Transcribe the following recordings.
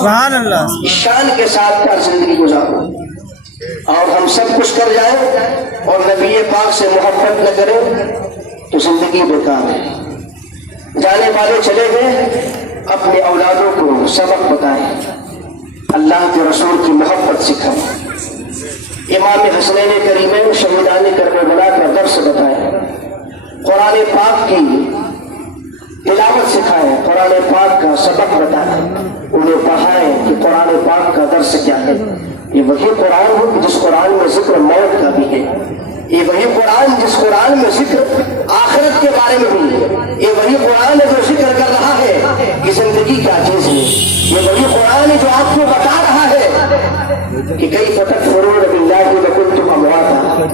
سبحان اللہ، شان کے ساتھ کر زندگی گزارو، اور ہم سب کچھ کر جائیں اور نبی پاک سے محبت نہ کریں تو زندگی بیکار ہے۔ جانے والے چلے گئے، اپنے اولادوں کو سبق بتائیں، اللہ کے رسول کی محبت سکھائیں، امام حسنین کریمین شہیدان کربلا کا درس بتائیں، قرآن پاک کی تلاوت سکھائیں، قرآن پاک کا سبق بتائیں، انہیں پڑھائیں کہ قرآن پاک کا درس کیا ہے۔ یہ وہی قرآن ہے جس قرآن میں ذکر موت کا بھی ہے، یہ وہی قرآن جس قرآن میں ذکر آخرت کے بارے میں بھی ہے، یہ وہی قرآن ہے جو ذکر کر رہا ہے کہ زندگی کیا چیز ہے، یہ وہی قرآن ہے جو آپ کو بتا رہا ہے کہ کئی فتح فرور باللہ وکنتم امواتا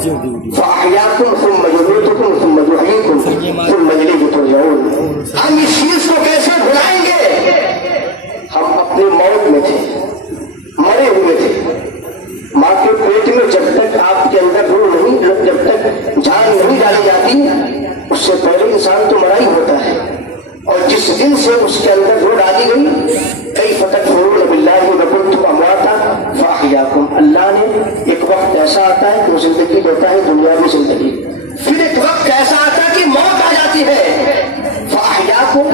فاحیاکم ثم یمیتکم ثم یحییکم ثم الیہ ترجعون۔ ہم اس چیز کو کیسے بھلائیں گے؟ ہم اپنی موت میں تھے، مرے ہوئے تھے، ماں کے پیٹ میں جب تک آپ کے اندر روح نہیں، جب تک جان نہیں ڈالی جاتی اس سے پہلے انسان تو مرا ہی ہوتا ہے، اور جس دن سے اس کے اندر روح ڈالی گئی کئی فتح فرور باللہ وکنتم امواتا فاحیاکم، اللہ نے ایک وقت ایسا آتا ہے کہ وہ زندگی دیتا ہے، دنیاوی زندگی، پھر ایک وقت ایسا آتا ہے کہ موت آ جاتی ہے فاحیاکم،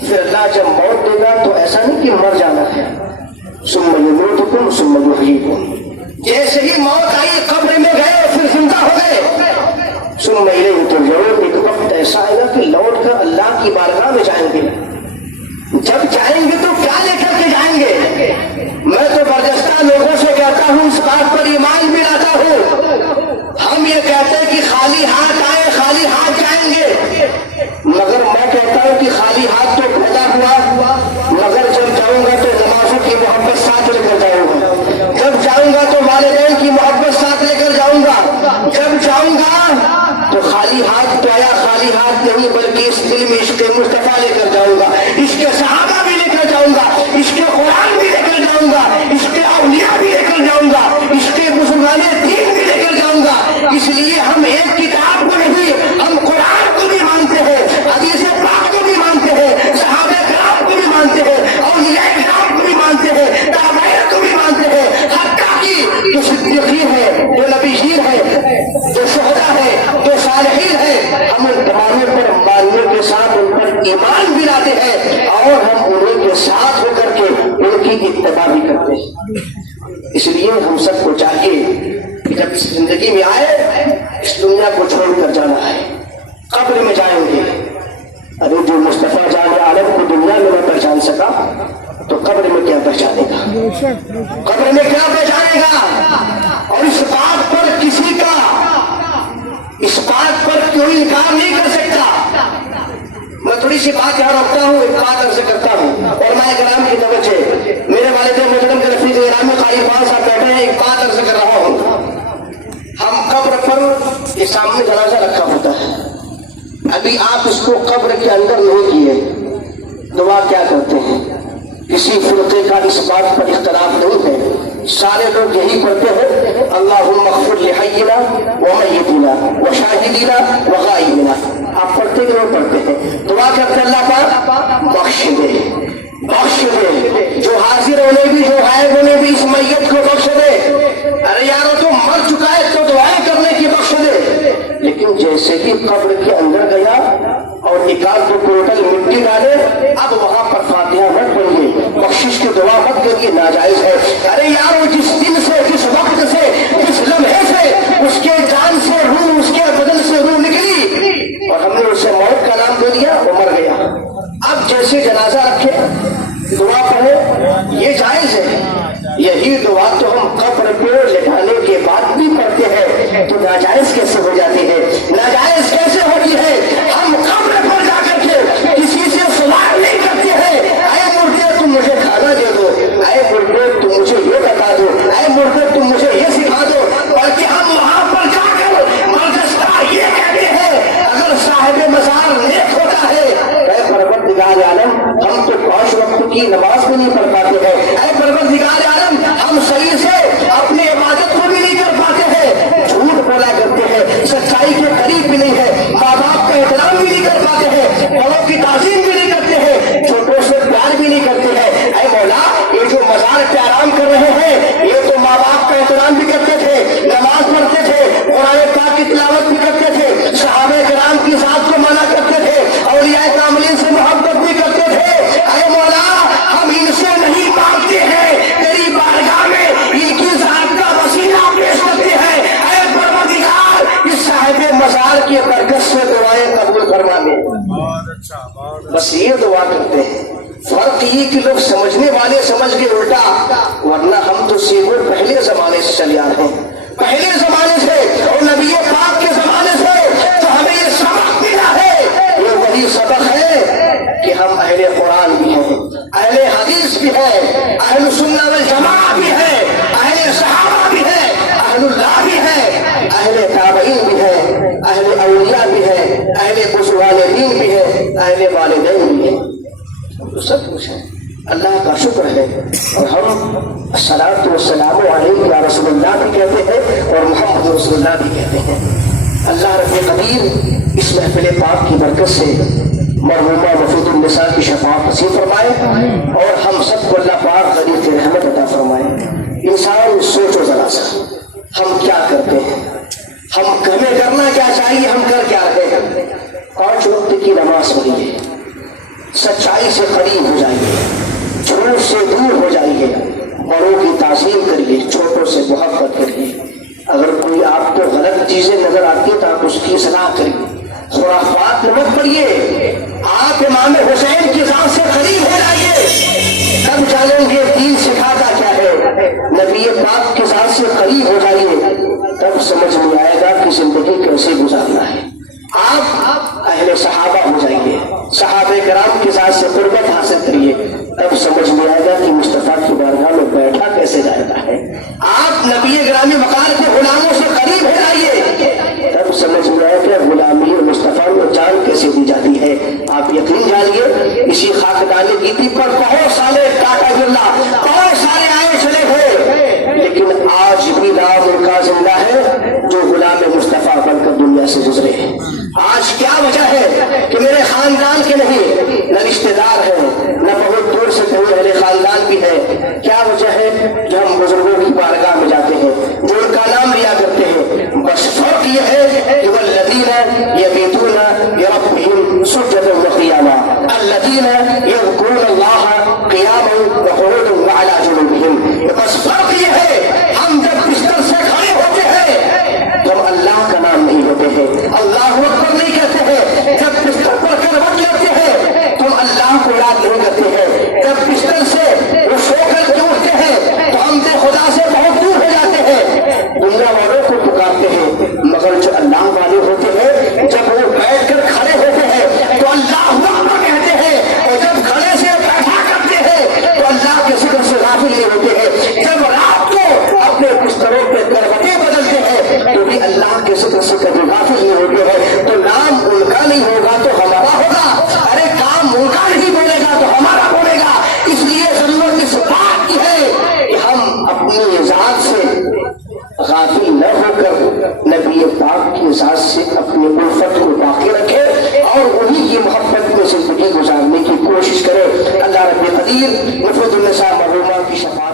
پھر اللہ جب موت دے گا تو ایسا نہیں کہ مر جانا ہے، ثم یمیتکم ثم یحییکم، جیسے ہی موت آئی قبر میں گئے پھر زندہ ہو گئے، ثم الیہ ترجعون، ایک وقت ایسا آئے گا کہ لوٹ کر اللہ کی بارگاہ میں جائیں گے، جب جائیں گے تو کیا لے کر کے جائیں گے؟ میں تو برجستہ لوگوں سے کہتا ہوں، اس بات پر ایمان بھی لاتا ہوں، ہم یہ کہتے ہیں کہ خالی ہاتھ آئے خالی ہاتھ جائیں گے، مگر میں کہتا ہوں کہ خالی ہاتھ تو پیدا ہوا، مگر جب جاؤں گا تو نمازوں کی محبت ساتھ لے کر جاؤں گا، جب جاؤں گا تو والدین کی محبت ساتھ لے کر جاؤں گا، جب جاؤں گا تو خالی ہاتھ تو آیا، خالی ہاتھ نہیں بلکہ اس دل میں عشق مصطفیٰ لے کر جاؤں گا، عشق صحابہ بھی لے کر جاؤں گا، عشق قرآن بھی لے کر جاؤں گا، عشق اولیاء بھی لے کر جاؤں گا، عشق بزرگان دین بھی لے کر جاؤں گا۔ اس لیے ہم ایک کتاب کو نہیں، ہم قرآن کو بھی مانتے ہیں، حدیث پاک کو بھی مانتے ہیں، صحابہ کرام کو بھی مانتے ہیں، اولیاء کرام کو بھی مانتے ہیں، تابعین کو بھی مانتے ہیں، حتیٰ کہ جو صدیقین ہے، جو نبیین ہے، جو شہداء ہے، جو صالحین ہے، ہم ان تمام پر ماننے کے ساتھ ان پر ایمان بھی لاتے ہیں، اور ہم انہیں کے ساتھ ہو کر کے ان کی اتباع بھی کرتے ہیں۔ اس لیے ہم سب کو چاہیے کہ جب زندگی میں آئے اس دنیا کو چھوڑ کر جانا ہے، قبر میں جائیں گے، ارے جو مصطفیٰ جان عالم کو دنیا میں نہ پہچان سکا تو قبر میں کیا پہچانے گا، قبر میں کیا پہچانے گا؟ اور اس بات پر کسی کا، اس بات پر کوئی انکار نہیں کر سکتا۔ میں تھوڑی سی بات یہاں رکھتا ہوں، ایک بات عرض کرتا ہوں، اور میں کرام کی توجہ، میرے والد محترم کے رفیق گرامی قاری خان صاحب بیٹھے ہیں، ایک بات عرض کر رہا ہوں۔ ہم قبر پر یہ سامنے جنازہ رکھا ہوتا ہے، ابھی آپ اس کو قبر کے اندر نہیں کیے، دعا کیا کرتے ہیں؟ کسی فرقے کا اس بات پر اختلاف نہیں ہے، سارے لوگ یہی پڑھتے ہیں، اللہم اغفر لحینا ومیتنا وشاہدنا وغائبنا۔ آپ پڑھتے کہ نہیں پڑھتے ہیں؟ دعا کرتے اللہ پاک بخش دے، بخش دے، جو حاضر ہونے بھی جو غائب ہونے بھی اس میت کو بخش دے۔ ارے یارو تو مر چکا ہے تو دعائیں کرنے کی بخش دے، لیکن جیسے ہی قبر کے اندر گیا اور ایک آدھ دو بوتل مٹی ڈالے، اب وہاں پر فاتحہ مت پڑھیے، بخشش کی دعا مت کریے، ناجائز ہے۔ ارے یارو جس دن سے، جس وقت سے، جس لمحے سے اس کے جان سے روح، اس کے بدن سے روح نکلی اور ہم نے اسے موت کا نام دے دیا، وہ مر گیا، اب جیسے جنازہ رکھے دعا پڑھے، یہ جائز ہے۔ یہی دعا تو ہم قبر پہ لٹانے کے بعد بھی پڑھتے ہیں، تو ناجائز کیسے ہو جاتی ہے؟ ناجائز کیسے ہوتی ہے؟ ہم قبر پر جا کر کے کسی سے سوال نہیں کرتے ہیں، اے مردے تم مجھے کھانا دے دو، اے مردے تم مجھے یہ بتا دو، اے مردے تم مجھے یہ سکھا دو، بلکہ ہم وہاں پر جا کر مرگستہ یہ کہتے ہیں، اگر صاحب مزار نیک ہوتا ہے، اے پروردگار عالم ہم تو 5 وقت کی نماز بھی نہیں پڑھ پاتے ہیں، اے پروردگار عالم ہم صحیح سے اپنی عبادت کو بھی نہیں کر پاتے ہیں، جھوٹ بولا کرتے ہیں، سچائی کے بس یہ دعا کرتے ہیں. فرق یہ کہ لوگ سمجھنے والے سمجھ کے الٹا، ورنہ ہم تو سیور پہلے زمانے سے چلے آ رہے ہیں، پہلے زمانے سے، اور نبی پاک کے زمانے سے تو ہمیں یہ سبق ملا ہے. یہ وہی سبق ہے کہ ہم اہل قرآن بھی ہیں، اہل حدیث بھی ہیں، اہل سنت والجماعہ بھی ہیں، اہل صحابہ بھی ہیں، اہل اللہ بھی ہیں، اہل تابعین بھی ہیں، اہل اولیاء بھی ہیں، اہل بزرگان بھی ہیں، اہل والدین بھی ہیں. تو سب کچھ ہے. اللہ کا شکر ہے. اور ہم الصلاۃ والسلام علیہ یا رسول اللہ بھی کہتے ہیں اور محمد رسول اللہ بھی کہتے ہیں. اللہ رب قدیر اس محفل پاک کی برکت سے مرحومہ مفید النساء کی شفاعت نصیب فرمائے اور ہم سب کو اللہ پاک غریب رحمت عطا فرمائے. انسان سوچو ذرا سا، ہم کیا کرتے ہیں، ہمیں کرنا کیا چاہیے، ہم کر کیا رہے ہیں. 5 وقت کی نماز پڑھیے، سچائی سے قریب ہو جائیے، جھوٹ سے دور ہو جائیے، بڑوں کی تعظیم کریے، چھوٹوں سے محبت کریے. اگر کوئی آپ کو غلط چیزیں نظر آتی ہے تو آپ اس کی اصلاح کریے. خرافات مت پڑھیے. آپ امام حسین کی ذات سے قریب ہو جائیے، تب جانیں گے دین سکھاتا کیا ہے. نبی پاک کی ذات سے قریب ہو جائیے، تب سمجھ میں آئے گا کہ زندگی کیسے گزارنا ہے. آپ اہل صحابہ ہو جائیے، صحابہ کرام کے ساتھ سے قربت حاصل کریے، تب سمجھ میں آئے گا کہ مصطفیٰ کی بارگاہ میں بیٹھا کیسے جاتا ہے. آپ نبی گرامی مقام کے غلاموں سے قریب ہو جائیے، تب سمجھ میں آئے گا غلامی مصطفیٰ میں جان کیسے دی جاتی ہے. آپ یقین جانیے اسی خاکدان گیتی پر بہت سارے کاٹا گرلا، بہت سارے آئے چلے ہوئے، لیکن آج بھی نام ان کا زندہ ہے جو غلام مصطفیٰ بن کر دنیا سے گزرے ہیں. آج کیا وجہ ہے کہ میرے خاندان کے نہیں، نہ رشتے دار ہیں، نہ بہت دور سے کوئی اہل خاندان بھی ہے. کیا وجہ ہے جو ہم بزرگوں کی بارگاہ میں جاتے ہیں، جو ان کا نام لیا کرتے ہیں. بس فرق یہ ہے کہ والذین یبیتون لربہم سجدا وقیاما، الذین یذکرون اللہ قیاما وقعودا وعلی جنوبہم. بس فرق یہ ہے ہم جب بستر سے کھڑے ہوتے ہیں تو ہم اللہ کا نام نہیں لیتے ہیں، اللہ اکبر نہیں کہتے ہیں. جب بستر پر کروٹ لیتے ہیں تو ہم اللہ کو یاد نہیں کرتے ہیں. جب بستر سے وہ سو کر کے اٹھتے ہیں تو ہم بے خدا سے بہت دور ہو جاتے ہیں، دنیا والوں کو پکارتے ہیں. مگر جو اللہ والے ہوتے ہیں جب وہ بیٹھ کر کھڑے ہوتے ہیں تو اللہ اکبر کہتے ہیں، اور جب کھڑے سے بیٹھا کرتے ہیں تو اللہ کے ذکر سے غافل نہیں ہوتے ہیں. جب رات کو اپنے بستروں پہ کروٹیں بدلتے ہیں تو بھی اللہ کے ذکر سے کبھی غافل نہیں ہوتے ہیں. تو نام ان کا نہیں ہوگا تو ہمارا ہوگا، ارے کام ان کا نہیں بولے گا تو ہمارا بولے گا. اس لیے ضرورت اس بات کی ہے کہ ہم اپنی ذات سے غافل نہ ہو کر نبی پاک کی ذات سے اپنی الفت کو باقی رکھیں اور انہی کی محبت میں زندگی گزارنے کی کوشش کریں. اللہ رب قدیر مفید النساء مرحومہ کی شفاعت